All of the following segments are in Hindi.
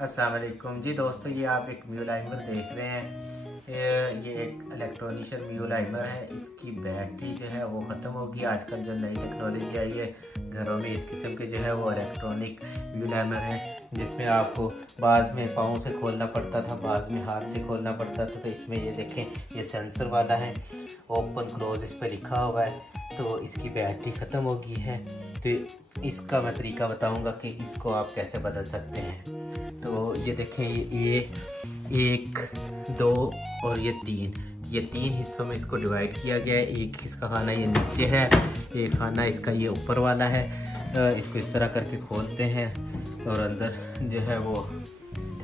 अस्सलाम वालेकुम जी दोस्तों, ये आप एक म्यू लाइमर देख रहे हैं। ये एक इलेक्ट्रॉनिशियन म्यू लाइमर है। इसकी बैटरी जो है वो ख़त्म होगी। आजकल जो नई टेक्नोलॉजी आई है, घरों में इस किस्म के जो है वो इलेक्ट्रॉनिक म्यू लाइमर है, जिसमें आपको बाद में पाँव से खोलना पड़ता था, बाद में हाथ से खोलना पड़ता था। तो इसमें ये देखें, ये सेंसर वाला है, ओपन क्लोज इस पर लिखा हुआ है। तो इसकी बैटरी ख़त्म हो गई है। तो इसका मैं तरीका बताऊंगा कि इसको आप कैसे बदल सकते हैं। तो ये देखें, ये 1, 2 और ये 3 हिस्सों में इसको डिवाइड किया गया है। एक इसका खाना ये नीचे है, एक खाना इसका ये ऊपर वाला है। इसको इस तरह करके खोलते हैं और अंदर जो है वो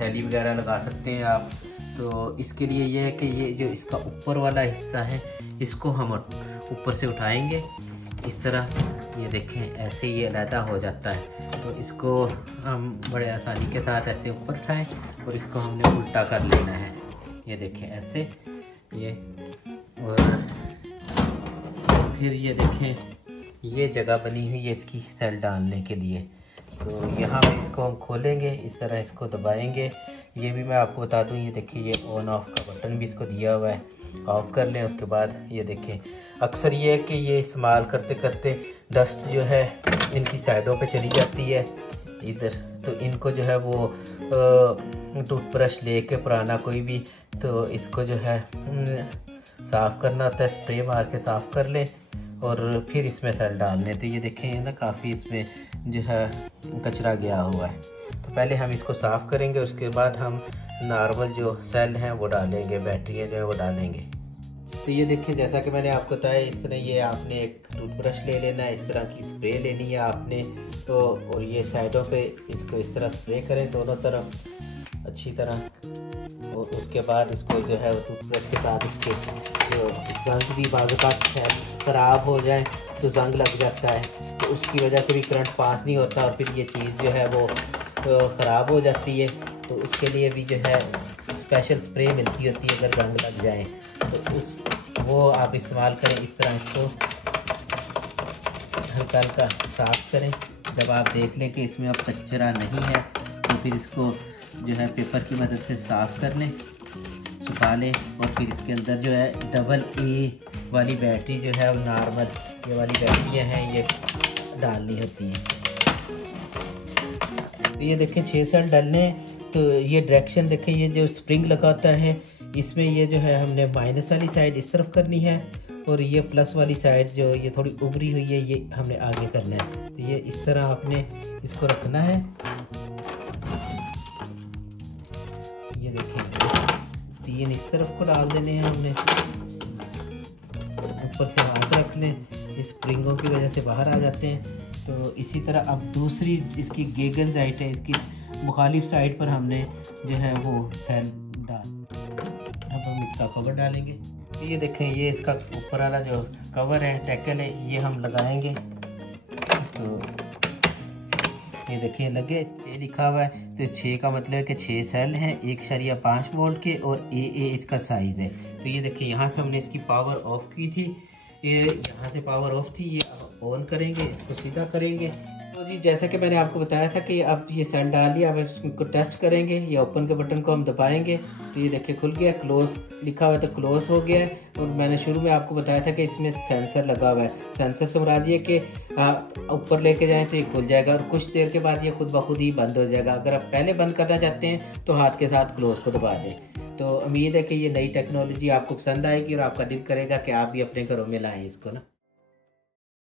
थैली वगैरह लगा सकते हैं आप। तो इसके लिए ये है कि ये जो इसका ऊपर वाला हिस्सा है, इसको हम ऊपर से उठाएंगे इस तरह। ये देखें, ऐसे ये अलहदा हो जाता है। तो इसको हम बड़े आसानी के साथ ऐसे ऊपर उठाएं और इसको हमने उल्टा कर लेना है। ये देखें ऐसे, ये और फिर ये देखें, ये जगह बनी हुई है इसकी सेल डालने के लिए। तो यहाँ पे इसको हम खोलेंगे, इस तरह इसको दबाएंगे। ये भी मैं आपको बता दूँ, ये देखिए, ये ऑन ऑफ का बटन भी इसको दिया हुआ है। ऑफ कर लें, उसके बाद ये देखें, अक्सर ये है कि ये इस्तेमाल करते करते डस्ट जो है इनकी साइडों पे चली जाती है इधर। तो इनको जो है वो टूथब्रश लेके पुराना कोई भी, तो इसको जो है साफ़ करना होता है, स्प्रे मार के साफ़ कर लें और फिर इसमें सेल डाल लें। तो ये देखें ना, काफ़ी इसमें जो है कचरा गया हुआ है। तो पहले हम इसको साफ़ करेंगे, उसके बाद हम नॉर्मल जो सेल हैं वो डालेंगे, बैटरियाँ जो है वो डालेंगे। तो ये देखिए, जैसा कि मैंने आपको बताया, इस तरह ये आपने एक टूथब्रश ले लेना है, इस तरह की स्प्रे लेनी है आपने। तो और ये साइडों पे इसको इस तरह स्प्रे करें दोनों तरफ अच्छी तरह। और उसके बाद इसको जो है टूथब्रश के साथ इसके जो जंग भी बाज़ात ख़राब हो जाए तो जंग लग जाता है, तो उसकी वजह से भी करंट पास नहीं होता और फिर ये चीज़ जो है वो ख़राब हो जाती है। तो उसके लिए भी जो है स्पेशल स्प्रे मिलती होती है अगर जंग लग जाए, तो वो आप इस्तेमाल करें। इस तरह इसको हल्का हल्का साफ़ करें। जब आप देख लें कि इसमें अब कचरा नहीं है, तो फिर इसको जो है पेपर की मदद से साफ़ कर लें, सुखा लें। और फिर इसके अंदर जो है डबल ए वाली बैटरी जो है, नॉर्मल ये वाली बैटरियाँ हैं, ये डालनी होती हैं। तो ये देखें, 6 सेल डालने। तो ये डायरेक्शन देखें, ये जो स्प्रिंग लगाता है इसमें, ये जो है हमने माइनस वाली साइड इस तरफ करनी है और ये प्लस वाली साइड जो ये थोड़ी उभरी हुई है, ये हमने आगे करना है। तो ये इस तरह आपने इसको रखना है। ये देखें, 3 इस तरफ को डाल देने हैं हमने, ऊपर से हाथ रख लें, इस स्प्रिंगों की वजह से बाहर आ जाते हैं। तो इसी तरह अब दूसरी इसकी गेगन साइड है, इसकी मुखालिफ साइड पर हमने जो है वो सेल डाल। अब हम इसका कवर डालेंगे। तो ये देखें, ये इसका ऊपर वाला जो कवर है, टैकल है, ये हम लगाएंगे। तो ये देखिए लगे, ये लिखा हुआ है। तो 6 का मतलब है कि 6 सेल हैं 1.5 वोल्ट के और ए इसका साइज़ है। तो ये देखिए, यहाँ से हमने इसकी पावर ऑफ की थी, ये यहाँ से पावर ऑफ थी, ये ऑन करेंगे, इसको सीधा करेंगे। तो जी, जैसा कि मैंने आपको बताया था कि अब ये सेल डाल लिया, अब इसको टेस्ट करेंगे। या ओपन के बटन को हम दबाएंगे तो ये देखिए खुल गया, क्लोज लिखा हुआ है तो क्लोज हो गया है। और मैंने शुरू में आपको बताया था कि इसमें सेंसर लगा हुआ है। सेंसर से मुराद ये कि ऊपर लेके जाएं तो ये खुल जाएगा और कुछ देर के बाद ये खुद ब खुद ही बंद हो जाएगा। अगर आप पहले बंद करना चाहते हैं तो हाथ के साथ क्लोज को दबा दें। तो उम्मीद है कि ये नई टेक्नोलॉजी आपको पसंद आएगी और आपका दिल करेगा कि आप भी अपने घरों में लाएँ इसको ना।